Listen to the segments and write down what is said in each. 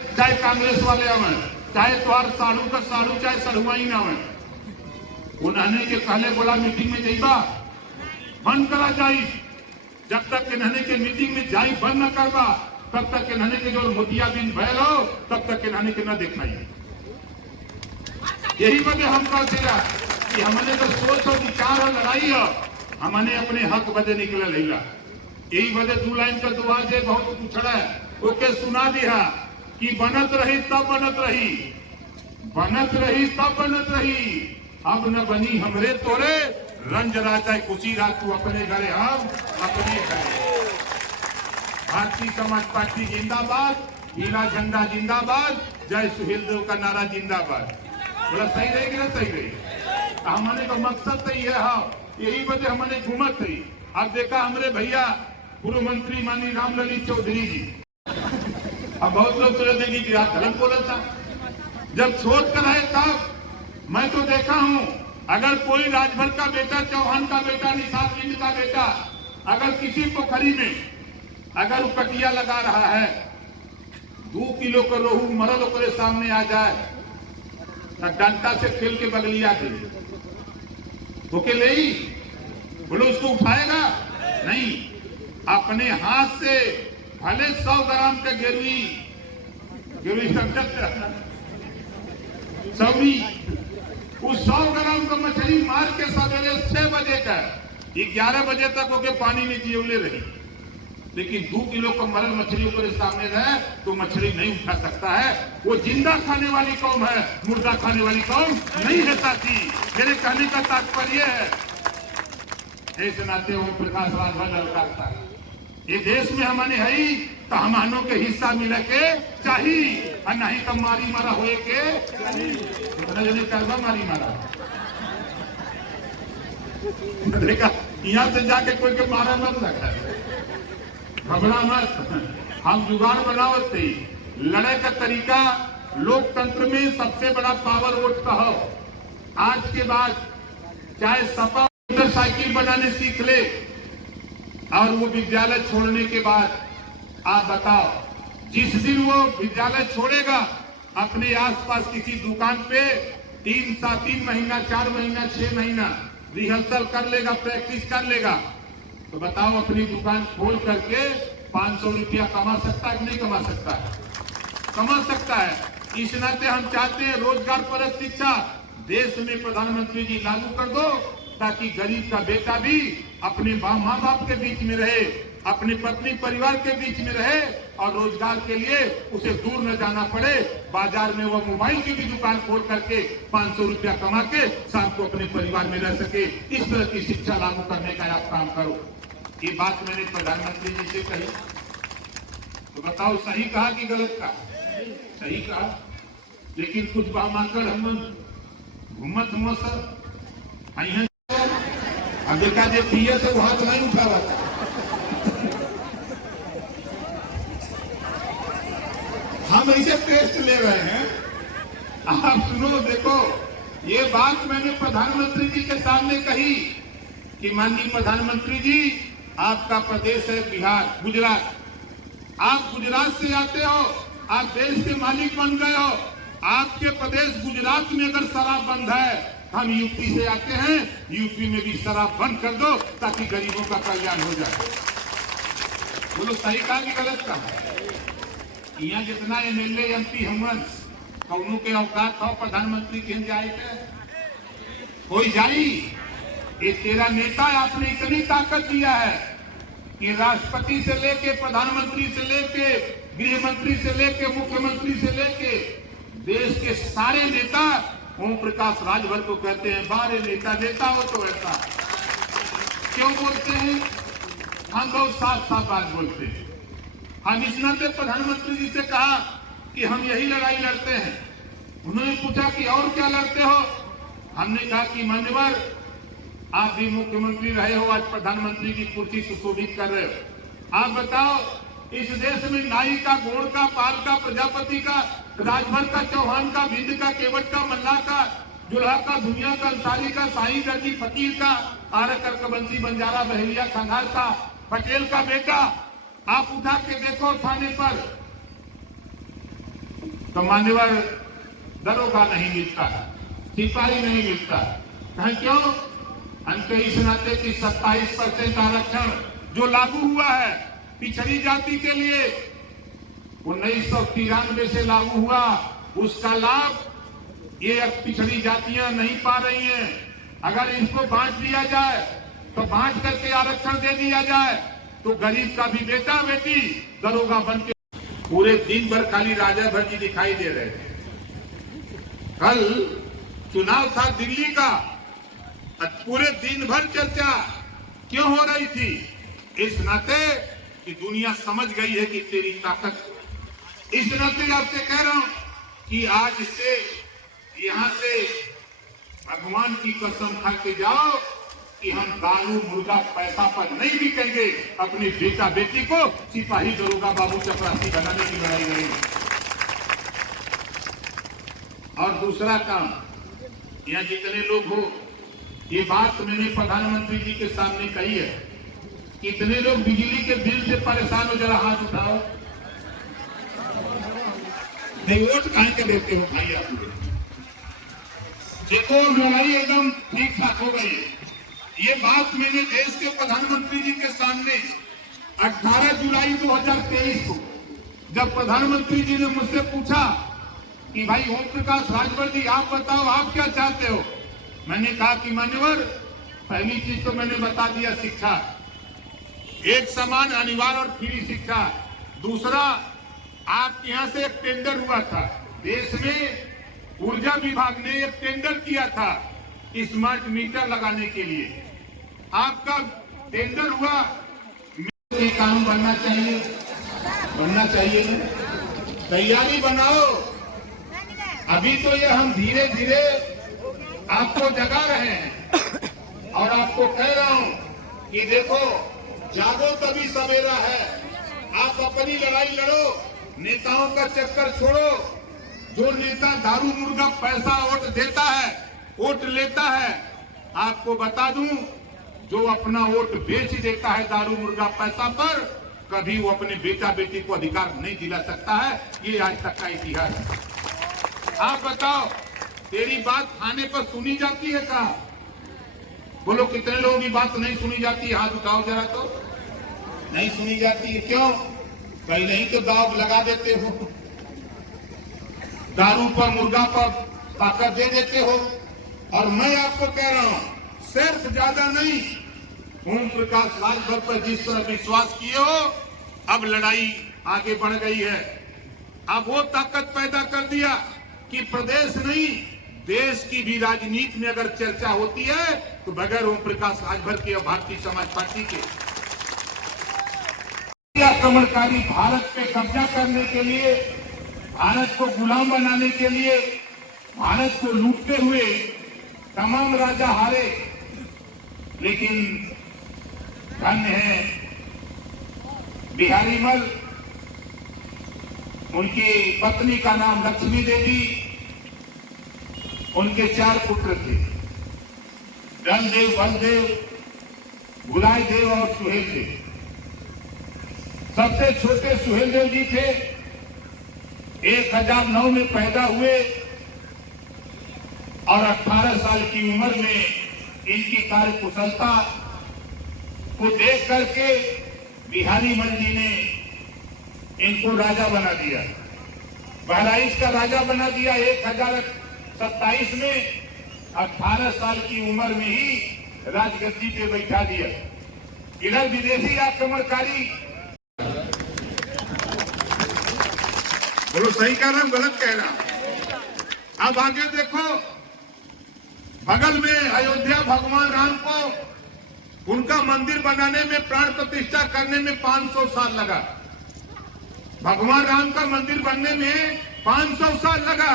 चाहे कांग्रेस वाले आवे, चाहे तुहार साड़ू का साड़ू, चाहे सड़ुआई ना आवे, उन्होंने के कहले बोला मीटिंग में जाइबा बंद करा जाई। जब तक इन्होंने के मीटिंग में जाई बंद न करवा, तब तक इन्होंने के जो मोतियाबिंद भयल हो, तब तक इन्होंने के न दिखाई। यही वजह हम कहते हैं कि हमने तो सोच और विचार और लड़ाई हो, हमने अपने हक बदे निकल रही। यही वजह 2 लाइन का दुआ जे बहुत पूछड़ा है, ओके सुना दिया कि बनत रही तब बनत रही, बनत रही तब बनत रही, अब न बनी हमरे तोरे, रंज रात है खुशी रात तू अपने घरे, हम अपने घरे। भारतीय समाज पार्टी जिंदाबाद, नीला झंडा जिंदाबाद, जय सुहेल देव का नारा जिंदाबाद। बोला सही रहेगी ना? सही रहेगी। हमारे का मकसद तो ये है, यही वजह हमारे घूमत थी। अब देखा हमारे भैया पूर्व मंत्री माननीय रामलली चौधरी जी, अब बहुत लोग सोचते हैं कि आप गलत बोला था। जब छोड़ कर आए तब मैं तो देखा हूं, अगर कोई राजभर का बेटा, चौहान का बेटा, निषाद बिंद का बेटा अगर किसी पोखरी में अगर कटिया लगा रहा है, 2 किलो का रोहू मरल ओकरे सामने आ जाए, डंडा से खेल के बगलिया दे ओके ले ही बोलो, उसको उठाएगा नहीं। अपने हाथ से भले 100 ग्राम का गेरुई सौरी, उस 100 ग्राम का मछली मार के सवेरे 6 बजे का 11 बजे तक ओके पानी में जियवले रही। लेकिन 2 किलो का मरल मछली ऊपर सामने रहे तो मछली नहीं उठा सकता है। वो जिंदा खाने वाली कौम है, मुर्दा खाने वाली कौम नहीं है साथी। मेरे कहने का तात्पर्य है, ऐसे नाते ओम प्रकाश राजभर लड़का ये देश में हमने है ही तो हमनों के हिस्सा मिले के चाहिए, और नहीं तो मारी मारा होए के जने करवा मारी मारा। देखा यहाँ से जाके कोई के मारा मत लगा, घबरा मत। हम जुगाड़ बनावत थे। लड़ाई का तरीका लोकतंत्र में सबसे बड़ा पावर वोट का हो। आज के बाद चाहे सपा मोटरसाइकिल बनाने सीख ले, और वो विद्यालय छोड़ने के बाद आप बताओ, जिस दिन वो विद्यालय छोड़ेगा अपने आसपास किसी दुकान पे 3 महीना, 4 महीना, 6 महीना रिहर्सल कर लेगा, प्रैक्टिस कर लेगा, तो बताओ अपनी दुकान खोल करके 500 रुपया कमा सकता है कि नहीं कमा सकता है? कमा सकता है। इस नाते हम चाहते हैं रोजगार परक शिक्षा देश में प्रधानमंत्री जी लागू कर दो, ताकि गरीब का बेटा भी अपने माँ बाप के बीच में रहे, अपने पत्नी परिवार के बीच में रहे, और रोजगार के लिए उसे दूर न जाना पड़े। बाजार में वो मोबाइल की भी दुकान खोल करके 500 रुपया कमा के शाम को अपने परिवार में रह सके। इस तरह की शिक्षा लागू करने का आप काम करो। ये बात मैंने प्रधानमंत्री जी से कही, तो बताओ सही कहा कि गलत कहा? सही कहा। लेकिन कुछ बामाकर हम घूमत मौसम अब देखा जो पिए तो वहां तो नहीं उठा रहा था। हम ऐसे टेस्ट ले रहे हैं, आप सुनो। देखो ये बात मैंने प्रधानमंत्री जी के सामने कही कि माननीय प्रधानमंत्री जी, आपका प्रदेश है बिहार, गुजरात, आप गुजरात से आते हो, आप देश के मालिक बन गए हो। आपके प्रदेश गुजरात में अगर शराब बंद है, हम यूपी से आते हैं, यूपी में भी शराब बंद कर दो ताकि गरीबों का कल्याण हो जाए। बोलो सही कहा कि गलत कहा? यहाँ जितना एमएलए एमपी हमन कौनों के औकात हो प्रधानमंत्री के जाए थे, कोई जाई? ये तेरा नेता आपने इतनी ताकत दिया है कि राष्ट्रपति से लेके, प्रधानमंत्री से लेके, गृह मंत्री से लेके, मुख्यमंत्री से लेके देश के सारे नेता ओम प्रकाश राजभर को कहते हैं बारे नेता। नेता हो तो ऐसा क्यों बोलते हैं? हम बहुत साफ बात बोलते हैं। हम इस नाते प्रधानमंत्री जी से कहा कि हम यही लड़ाई लड़ते हैं। उन्होंने पूछा कि और क्या लड़ते हो? हमने कहा कि मान्यवर, आप भी मुख्यमंत्री रहे हो, आज प्रधानमंत्री की कुर्सी सुशोभित कर रहे हो। आप बताओ, इस देश में नाई का, गोड़ का, पाल का, प्रजापति का, राजभर का, चौहान का, भिंड का, केवट का, मल्ला का, जुल्हा का, दुनिया का, अंसारी का, साई दर्जी, फकीर का, आरक, कर्कबंसी, बंजारा, बहेलिया, खंगार का, पटेल का बेटा, आप उठा के देखो थाने पर तो मान्यवर दरोगा नहीं मिलता, सिपाही नहीं मिलता। कहें क्यों? हमके इस नाते की 27% आरक्षण जो लागू हुआ है पिछड़ी जाति के लिए 1993 से लागू हुआ, उसका लाभ ये पिछड़ी जातियां नहीं पा रही हैं। अगर इसको बांट दिया जाए तो बांट करके आरक्षण दे दिया जाए तो गरीब का भी बेटा बेटी दरोगा बन के पूरे दिन भर खाली राजा भर जी दिखाई दे रहे थे। कल चुनाव था दिल्ली का, पूरे दिन भर चर्चा क्यों हो रही थी? इस नाते कि दुनिया समझ गई है कि तेरी ताकत। इस नाते आपसे कह रहा हूं कि आज से यहां से भगवान की कसम खा के जाओ कि हम दारू मुर्गा पैसा पर नहीं बिकेंगे, अपनी बेटा बेटी को सिपाही दरोगा बाबू चपरासी बनाने की लड़ाई लड़ेंगे। और दूसरा काम, यहाँ जितने लोग हो, ये बात मैंने प्रधानमंत्री जी के सामने कही है। कितने लोग बिजली के बिल से परेशान हो, जरा हाथ उठाओ। नहीं, वोट काहे के देते हो भाई आप? देखो लड़ाई एकदम ठीक ठाक हो गई है। ये बात मैंने देश के प्रधानमंत्री जी के सामने 18 जुलाई 2023 को जब प्रधानमंत्री जी ने मुझसे पूछा कि भाई ओम प्रकाश राजभर जी आप बताओ आप क्या चाहते हो, मैंने कहा कि मान्यवर पहली चीज तो मैंने बता दिया, शिक्षा एक समान अनिवार्य और फ्री शिक्षा। दूसरा, आपके यहां से एक टेंडर हुआ था, देश में ऊर्जा विभाग ने एक टेंडर किया था स्मार्ट मीटर लगाने के लिए। आपका टेंडर हुआ, ये कानून बनना चाहिए, बनना चाहिए। तैयारी बनाओ। अभी तो ये हम धीरे धीरे आपको जगा रहे हैं और आपको कह रहा हूं कि देखो जागो तभी सवेरा है। आप अपनी लड़ाई लड़ो, नेताओं का चक्कर छोड़ो। जो नेता दारू मुर्गा पैसा वोट देता है, वोट लेता है, आपको बता दूं जो अपना वोट बेच देता है दारू मुर्गा पैसा पर, कभी वो अपने बेटा बेटी को अधिकार नहीं दिला सकता है। ये आज तक का इतिहास है। आप बताओ, तेरी बात थाने पर सुनी जाती है कहा? बोलो कितने लोगों की बात नहीं सुनी जाती है? हाथ उठाओ जरा। तो नहीं सुनी जाती है, क्यों? पहले ही तो दाव लगा देते हो, दारू पर मुर्गा पर ताकत दे देते हो। और मैं आपको कह रहा हूं, सिर्फ ज्यादा नहीं, ओम प्रकाश राजभर पर जिस तरह विश्वास किए हो, अब लड़ाई आगे बढ़ गई है। अब वो ताकत पैदा कर दिया कि प्रदेश नहीं देश की भी राजनीति में अगर चर्चा होती है तो बगैर ओम प्रकाश राजभर के और भारतीय समाज पार्टी के आक्रमणकारी भारत पे कब्जा करने के लिए, भारत को गुलाम बनाने के लिए, भारत को लूटते हुए तमाम राजा हारे। लेकिन धन्य है बिहारी मल, उनकी पत्नी का नाम लक्ष्मी देवी, उनके 4 पुत्र थे, धनदेव, बलदेव, गुलाय देव और सुहेल देव। सबसे छोटे सुहेल देव जी थे, 1009 में पैदा हुए और 18 साल की उम्र में इनकी कार्य कुशलता को देख करके बिहारी मल जी ने इनको राजा बना दिया, बहराइच का राजा बना दिया। 1027 में 18 साल की उम्र में ही राजगद्दी पे बैठा दिया। इधर विदेशी आक्रमणकारी, बोलो सही कह रहा हूं गलत कह रहा? अब आगे देखो, बगल में अयोध्या भगवान राम को उनका मंदिर बनाने में, प्राण प्रतिष्ठा करने में 500 साल लगा। भगवान राम का मंदिर बनने में 500 साल लगा,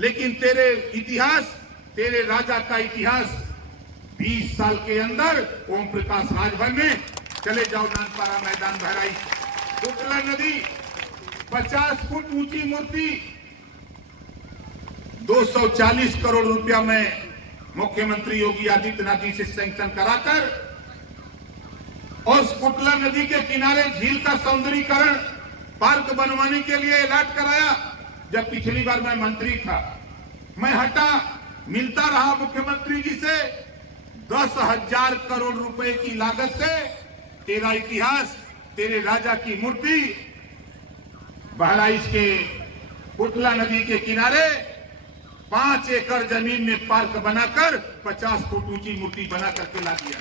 लेकिन तेरे इतिहास, तेरे राजा का इतिहास 20 साल के अंदर ओम प्रकाश राजभर ने, चले जाओ नानपारा मैदान बहराइच, शुक्ला नदी, 50 फुट ऊंची मूर्ति, 240 करोड़ रुपया में मुख्यमंत्री योगी आदित्यनाथ जी से सैंक्शन कराकर उस कुटला नदी के किनारे झील का सौंदर्यीकरण, पार्क बनवाने के लिए अलॉट कराया। जब पिछली बार मैं मंत्री था, मैं हटा, मिलता रहा मुख्यमंत्री जी से 10,000 करोड़ रुपए की लागत से तेरा इतिहास, तेरे राजा की मूर्ति बहराइच के कुटला नदी के किनारे 5 एकड़ जमीन में पार्क बनाकर 50 फुट ऊंची मूर्ति बना करके ला दिया।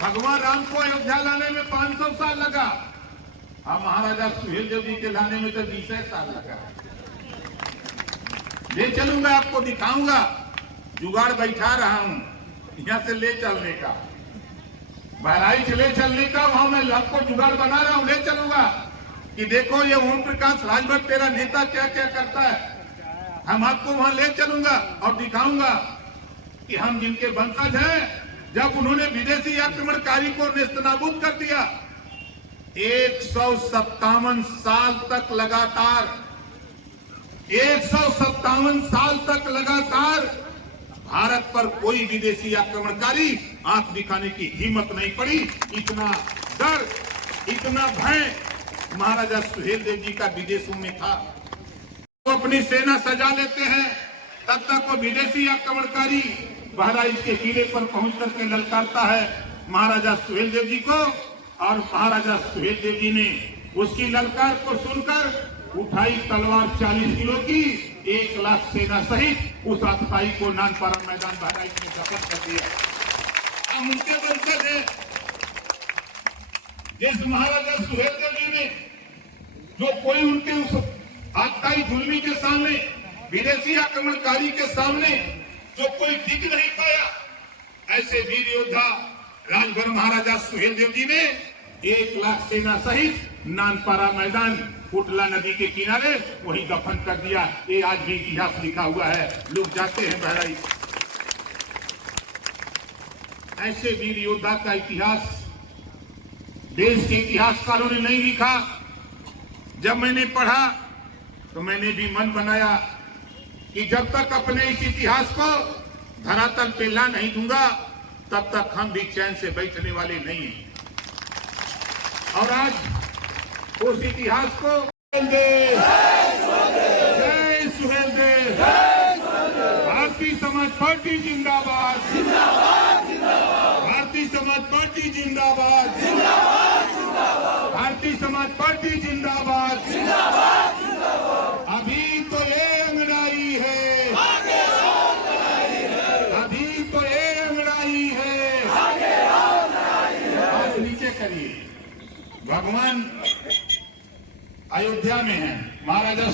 भगवान राम को अयोध्या लाने में 500 साल लगा, और महाराजा सुहेलदेव जी के लाने में तो 20 साल लगा। ले चलूंगा, आपको दिखाऊंगा, जुगाड़ बैठा रहा हूं यहां से ले चलने का, बहराइच ले चलने का, वहां मैं आपको जुगाड़ बना रहा हूं, ले चलूंगा कि देखो ये ओम प्रकाश राजभर तेरा नेता क्या क्या करता है। हम आपको वहां ले चलूंगा और दिखाऊंगा कि हम जिनके वंशज हैं, जब उन्होंने विदेशी आक्रमणकारी को नेस्तनाबूद कर दिया, 157 साल तक लगातार 157 साल तक लगातार भारत पर कोई विदेशी आक्रमणकारी आंख दिखाने की हिम्मत नहीं पड़ी। इतना डर, इतना भय महाराजा सुहेलदेव जी का विदेशों में था। वो अपनी सेना सजा लेते हैं, तब तक वो विदेशी आक्रमणकारी बहराइच के किले पर पहुंच करके ललकारता है महाराजा सुहेलदेव जी को, और महाराजा सुहेलदेव जी ने उसकी ललकार को सुनकर उठाई तलवार 40 किलो की, 1 लाख सेना सहित उस आतताई को नानपारा मैदान बहराइच में दफन कर दिया। हम उनके वंशज हैं। जिस महाराजा सुहेलदेव जी ने, जो कोई उनके उस आतताई जुल्मी के सामने, विदेशी आक्रमणकारी के सामने जो कोई टिक नहीं पाया, ऐसे वीर योद्धा राजभर महाराजा सुहेलदेव जी ने 1 लाख सेना सहित नानपारा मैदान कुटला नदी के किनारे वहीं दफन कर दिया। ये आज भी इतिहास लिखा हुआ है, लोग जाते हैं बहराइच। ऐसे वीर योद्धा का इतिहास देश के इतिहासकारों ने नहीं लिखा। जब मैंने पढ़ा तो मैंने भी मन बनाया कि जब तक अपने इस इतिहास को धरातल पे ला नहीं दूंगा, तब तक हम भी चैन से बैठने वाले नहीं हैं। और आज उस इतिहास को जय सुहेलदेव, भारतीय समाज पार्टी जिंदाबाद, भारतीय समाज पार्टी जिंदाबाद, भारतीय समाज पार्टी जिंदाबाद। अभी तो ये अंगड़ाई है, अभी तो ये अंगड़ाई है, हाथ नीचे करिए। भगवान अयोध्या में है, महाराजा